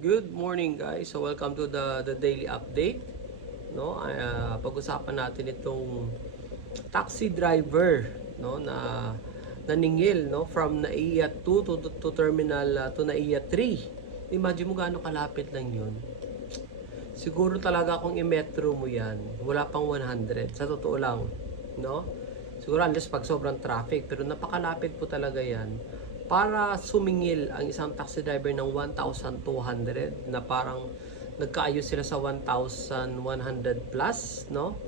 Good morning guys. So welcome to the the daily update. No, uh, pag-usapan natin itong taxi driver no na naningil no from NAIA 2 to, to, to terminal uh, to NAIA 3. Imagine mo gaano kalapit lang 'yun. Siguro talaga kung i-metro mo 'yan, wala pang 100 sa totoo lang, no? Siguro unless pag sobrang traffic, pero napakalapit po talaga 'yan para sumingil ang isang taxi driver ng 1,200 na parang nagkaayos sila sa 1,100 plus, no?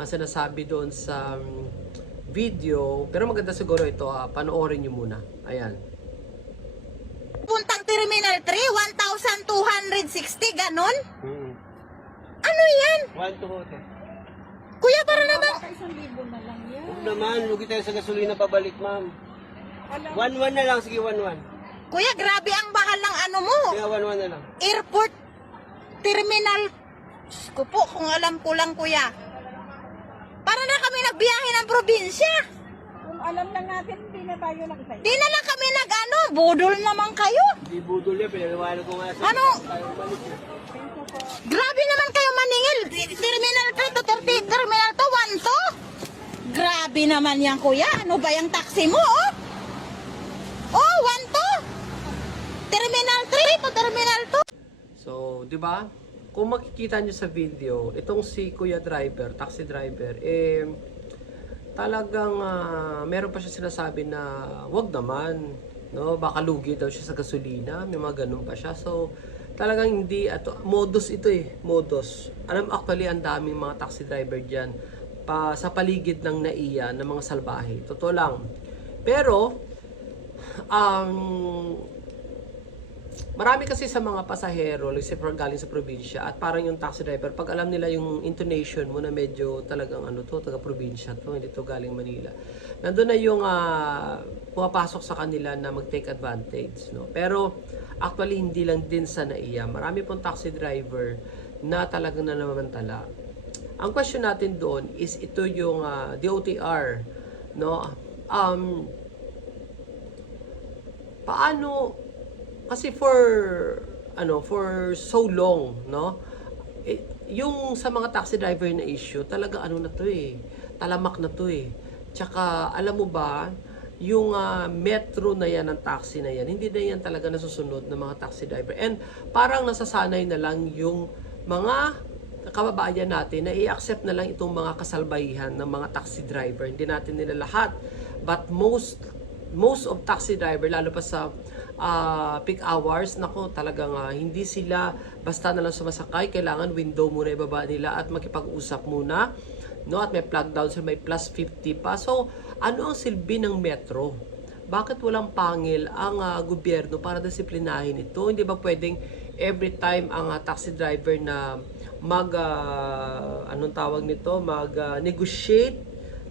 Ang sinasabi doon sa um, video, pero maganda siguro ito ha, panoorin nyo muna. Ayan. Puntang Terminal 3, 1,260, ganon? Hmm. Ano yan? One to hotel. Kuya, para naman. Huwag naman, lugi tayo sa gasolina pabalik, ma'am. One one na lang, sige one one. Kuya, grabe ang bahal ng ano mo. Kaya one one na lang. Airport Terminal. Diyos ko po, kung alam ko lang, kuya. Para na kami nagbiyahe ng probinsya. Kung alam lang natin, hindi na tayo nakita. Di na lang kami nag-ano, budol naman kayo. Di budol yan, pinaliwanag ko nga sa... Ano? Grabe naman kayo maningil. Terminal 3 to 30, Terminal to 1 to. Grabe naman yan, kuya. Ano ba yung taxi mo? Oh, 1 to. Terminal 3 to Terminal 2. So, di ba? Kung makikita nyo sa video, itong si Kuya Driver, taxi driver, eh, talagang ah, meron pa siya sinasabi na wag naman, no? Baka lugi daw siya sa gasolina, may mga ganun pa siya. So, talagang hindi, ato, modus ito eh, modus. Alam, actually, ang daming mga taxi driver dyan pa, sa paligid ng naiya ng mga salbahe. Totoo lang. Pero, ang Marami kasi sa mga pasahero, like say, galing sa probinsya, at parang yung taxi driver, pag alam nila yung intonation mo na medyo talagang ano to, taga probinsya to, hindi to galing Manila. Nandun na yung ah, pumapasok sa kanila na mag-take advantage. No? Pero actually, hindi lang din sa naiya. Marami pong taxi driver na talagang nanamantala. Ang question natin doon is ito yung ah, DOTR. No? Um, paano kasi for ano for so long no? Eh, yung sa mga taxi driver na issue talaga ano na to eh talamak na to eh. Tsaka alam mo ba yung ah, metro na yan ng taxi na yan hindi na yan talaga nasusunod ng mga taxi driver. And parang nasasanay na lang yung mga kababayan natin na i-accept na lang itong mga kasalbahihan ng mga taxi driver. Hindi natin nila lahat but most most of taxi driver lalo pa sa ah, peak hours nako talagang ah, hindi sila basta na lang sumasakay kailangan window muna ibaba nila at makipag-usap muna no? At may plug down sila may plus 50 pa. So ano ang silbi ng metro? Bakit walang pangil ang ah, gobyerno para disiplinahin ito? Hindi ba pwedeng every time ang ah, taxi driver na mag ah, anong tawag nito? Mag ah, negotiate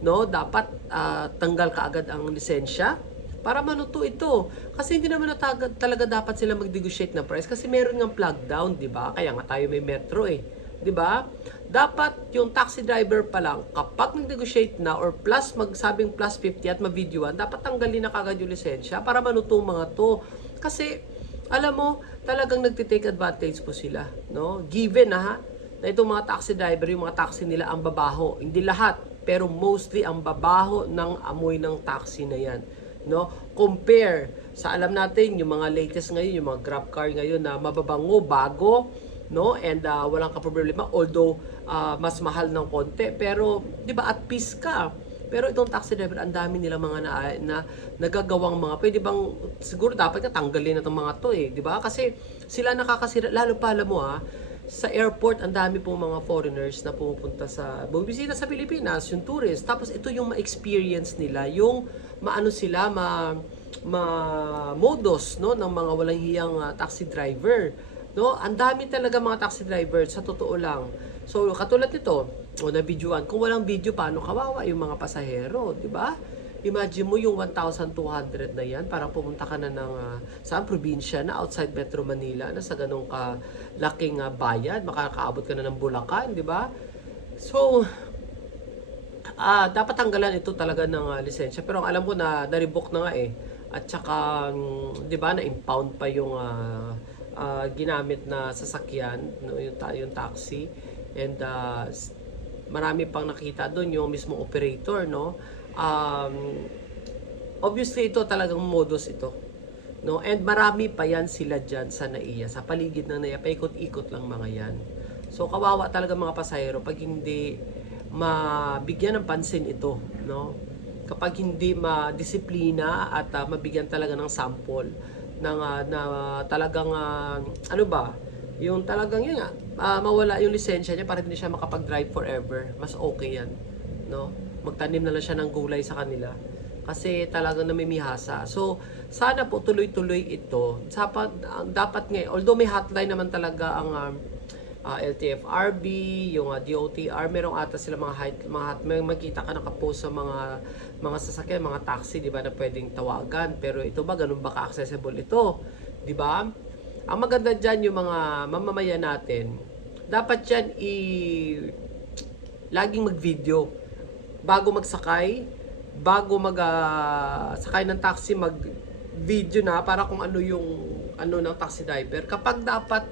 no? Dapat ah, tanggal kaagad ang lisensya para manuto ito. Kasi hindi naman natagad, talaga dapat sila mag-negotiate ng price kasi meron ng plug down, di ba? Kaya nga tayo may metro eh. Di ba? Dapat yung taxi driver pa lang, kapag nag-negotiate na or plus, magsabing plus 50 at ma-videoan, dapat tanggalin na kagad yung lisensya para manuto mga to. Kasi, alam mo, talagang nagtitake advantage po sila. No? Given ha, na itong mga taxi driver, yung mga taxi nila ang babaho. Hindi lahat, pero mostly ang babaho ng amoy ng taxi na yan no? Compare sa alam natin yung mga latest ngayon yung mga grab car ngayon na mababango bago no? And uh, walang ka problema although uh, mas mahal ng konti. Pero di ba at peace ka. Pero itong taxi driver ang dami nila mga na, na nagagawang mga pwede bang siguro dapat ka tanggalin na itong mga to eh di ba? Kasi sila nakakasira lalo pa alam mo ah sa airport, ang dami pong mga foreigners na pumupunta sa, bumibisita sa Pilipinas, yung tourist. Tapos ito yung ma-experience nila, yung maano sila, ma, ma modus no, ng mga walang hiyang ah, taxi driver. No, ang dami talaga mga taxi driver sa totoo lang. So, katulad nito, o na videoan, kung walang video, paano kawawa yung mga pasahero, di ba? Imagine mo yung 1,200 na yan, parang pumunta ka na ng uh, saan probinsya na outside Metro Manila na sa ganong ka laking uh, bayad, makakaabot ka na ng Bulacan, di ba? So, ah dapat tanggalan ito talaga ng uh, lisensya. Pero ang alam ko na na-revoke na nga eh. At saka, mm, di ba, na-impound pa yung uh, ah, ginamit na sasakyan, no, yung, yung taxi. And ah, s- marami pang nakita doon yung mismo operator, no? Um, obviously ito talagang modus ito. No? And marami pa yan sila dyan sa NAIA. Sa paligid ng NAIA, paikot-ikot lang mga yan. So kawawa talaga mga pasahero pag hindi mabigyan ng pansin ito, no? Kapag hindi ma-disiplina at ah, mabigyan talaga ng sample ng ah, na talagang ah, ano ba? Yung talagang yun nga, ah, mawala yung lisensya niya para hindi siya makapag-drive forever. Mas okay yan, no? Magtanim na lang siya ng gulay sa kanila kasi talagang namimihasa. So, sana po tuloy-tuloy ito. Dapat, dapat ngayon, although may hotline naman talaga ang um, ah, LTFRB, yung ah, DOTR, merong ata sila mga height, mga hot, may makita ka nakapost sa mga mga sasakyan, mga taxi, di ba, na pwedeng tawagan. Pero ito ba, ganun ba ka-accessible ito? Di ba? Ang maganda dyan yung mga mamamayan natin, dapat yan i laging mag-video bago magsakay, bago mag ah, sakay ng taxi, mag-video na para kung ano yung ano ng taxi driver. Kapag dapat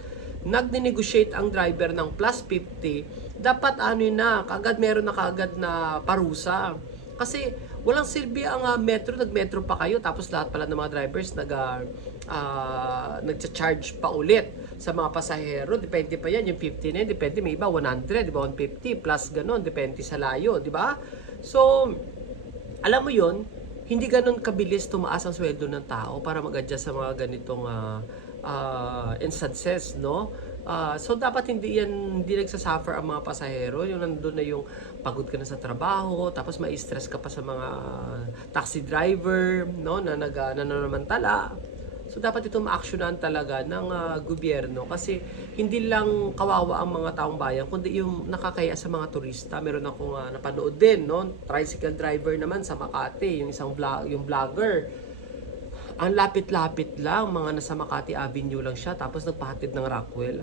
nag-negotiate ang driver ng plus 50, dapat ano na, kagad meron na kagad na parusa. Kasi walang silbi ang ah, metro, nag-metro pa kayo, tapos lahat pala ng mga drivers nag ah, ah, nagcha-charge pa ulit sa mga pasahero. Depende pa yan, yung 50 na yun, depende, may iba 100, di ba, 150 plus ganun, depende sa layo, di ba? So, alam mo yon hindi ganun kabilis tumaas ang sweldo ng tao para mag-adjust sa mga ganitong ah, ah, instances, no? Ah, so dapat hindi yan hindi nagsasuffer ang mga pasahero, yung nandun na yung pagod ka na sa trabaho, tapos mai-stress ka pa sa mga taxi driver, no, na nag nananamantala. So dapat ito ma-actionan talaga ng ah, gobyerno kasi hindi lang kawawa ang mga taong bayan kundi yung nakakaya sa mga turista. Meron akong ah, napanood din, no? Tricycle driver naman sa Makati, yung isang vlog, yung vlogger. Ang lapit-lapit lang, mga nasa Makati Avenue lang siya, tapos nagpahatid ng Rockwell.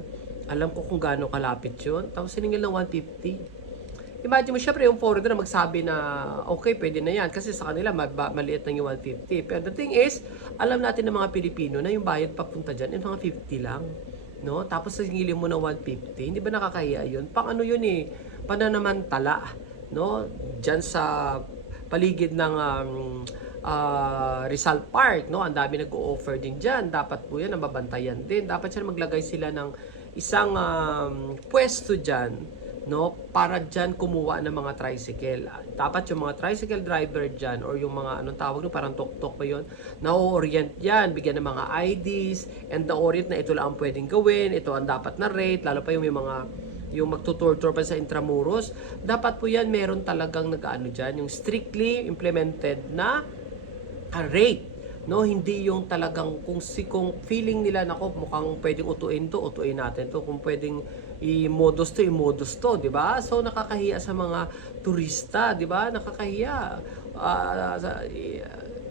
Alam ko kung gaano kalapit yun. Tapos siningil ng 150. Imagine mo, syempre yung foreigner magsabi na okay, pwede na yan. Kasi sa kanila, ma- ba- maliit lang yung 150. Pero the thing is, alam natin ng mga Pilipino na yung bayad papunta dyan, yung mga 50 lang. No? Tapos singilin mo na 150. Hindi ba nakakahiya yun? Pang ano yun eh, pananamantala. No? Dyan sa paligid ng um, ah, Rizal Park, no? Ang dami nag-o-offer din diyan. Dapat po 'yan nababantayan din. Dapat siya maglagay sila ng isang um, pwesto diyan, no? Para diyan kumuha ng mga tricycle. Dapat yung mga tricycle driver diyan or yung mga anong tawag no, parang tok-tok pa 'yon. Na-orient 'yan, bigyan ng mga IDs and na-orient na ito lang ang pwedeng gawin, ito ang dapat na rate, lalo pa yung may mga yung magtutur-tour pa sa Intramuros, dapat po yan meron talagang nag-ano dyan, yung strictly implemented na rate. No, hindi yung talagang kung si kung feeling nila nako mukhang pwedeng utuin to, utuin natin to. Kung pwedeng i-modus to, i-modus to, 'di ba? So nakakahiya sa mga turista, 'di ba? Nakakahiya. Ah, sa-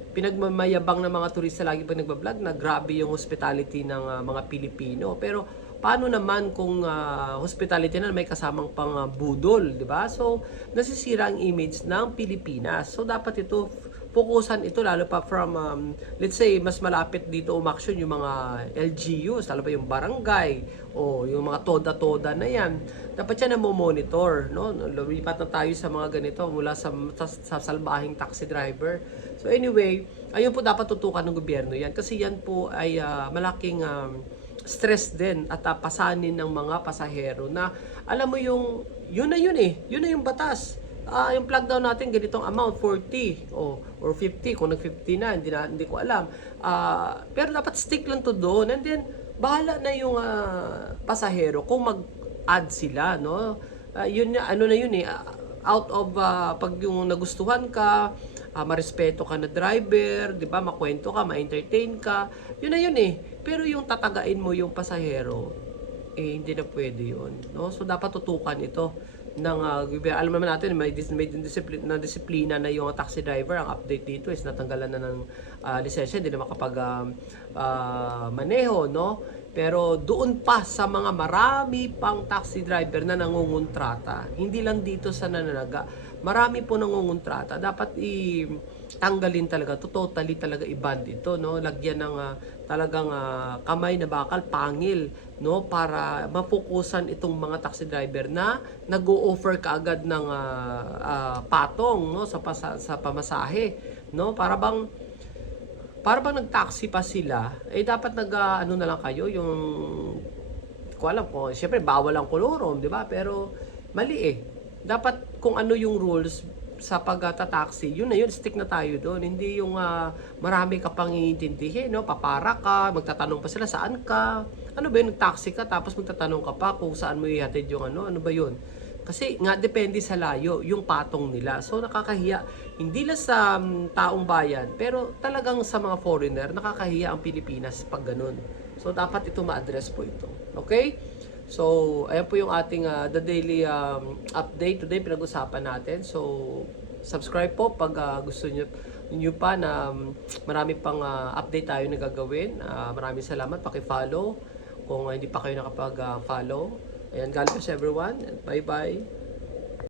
pinagmamayabang ng mga turista lagi pag nagbablog na grabe yung hospitality ng ah, mga Pilipino. Pero paano naman kung ah, hospitality na may kasamang pang ah, budol, 'di ba? So nasisira ang image ng Pilipinas. So dapat ito fokusan ito lalo pa from um, let's say mas malapit dito umaksyon yung mga LGUs, lalo pa yung barangay o yung mga toda-toda na yan. Dapat yan na monitor, no? Lumipat na tayo sa mga ganito mula sa, sa, sa salbahing taxi driver. So anyway, ayun po dapat tutukan ng gobyerno yan kasi yan po ay ah, malaking um, stress din at uh, pasanin ng mga pasahero na alam mo yung yun na yun eh, yun na yung batas. Ah, yung plug down natin ganitong amount 40 o or 50 kung nag-50 na hindi na hindi ko alam. Ah, pero dapat stick lang to doon and then bahala na yung ah, pasahero kung mag-add sila, no? Ah, yun na ano na yun eh ah, out of ah, pag yung nagustuhan ka, ah, marespeto ka na driver, 'di ba? Makwento ka, ma-entertain ka. Yun na yun eh. Pero yung tatagain mo yung pasahero, eh hindi na pwede yun, no? So dapat tutukan ito ng uh. Alam naman natin may dis- may disiplina na disiplina na yung taxi driver. Ang update dito is natanggalan na ng ah, lisensya, hindi na makapag ah, ah, maneho, no? Pero doon pa sa mga marami pang taxi driver na nangungontrata, hindi lang dito sa nananaga, marami po nangungontrata. Dapat i tanggalin talaga to totally talaga i-ban ito no lagyan ng ah, talagang ah, kamay na bakal pangil no para mapukusan itong mga taxi driver na nag-o-offer kaagad ng ah, ah, patong no sa pasa- sa pamasahe no para bang para bang nag-taxi pa sila eh dapat nag ah, ano na lang kayo yung ko alam ko, syempre bawal ang kolorom, di ba? Pero mali eh. Dapat kung ano yung rules sa pagtataxi, yun na yun, stick na tayo doon. Hindi yung ah, marami ka pang iintindihin, no? Papara ka, magtatanong pa sila saan ka. Ano ba yun, nag-taxi ka, tapos magtatanong ka pa kung saan mo ihatid yung ano, ano ba yun? Kasi nga depende sa layo, yung patong nila. So nakakahiya, hindi lang sa mm, taong bayan, pero talagang sa mga foreigner, nakakahiya ang Pilipinas pag ganun. So dapat ito ma-address po ito. Okay? So, ayan po yung ating ah, the daily um, update today pinag-usapan natin. So, subscribe po pag ah, gusto niyo niyo pa na um, marami pang ah, update tayo na gagawin. Ah, maraming salamat. Paki-follow kung ah, hindi pa kayo nakapag-follow. Ayan, God bless everyone. Bye-bye.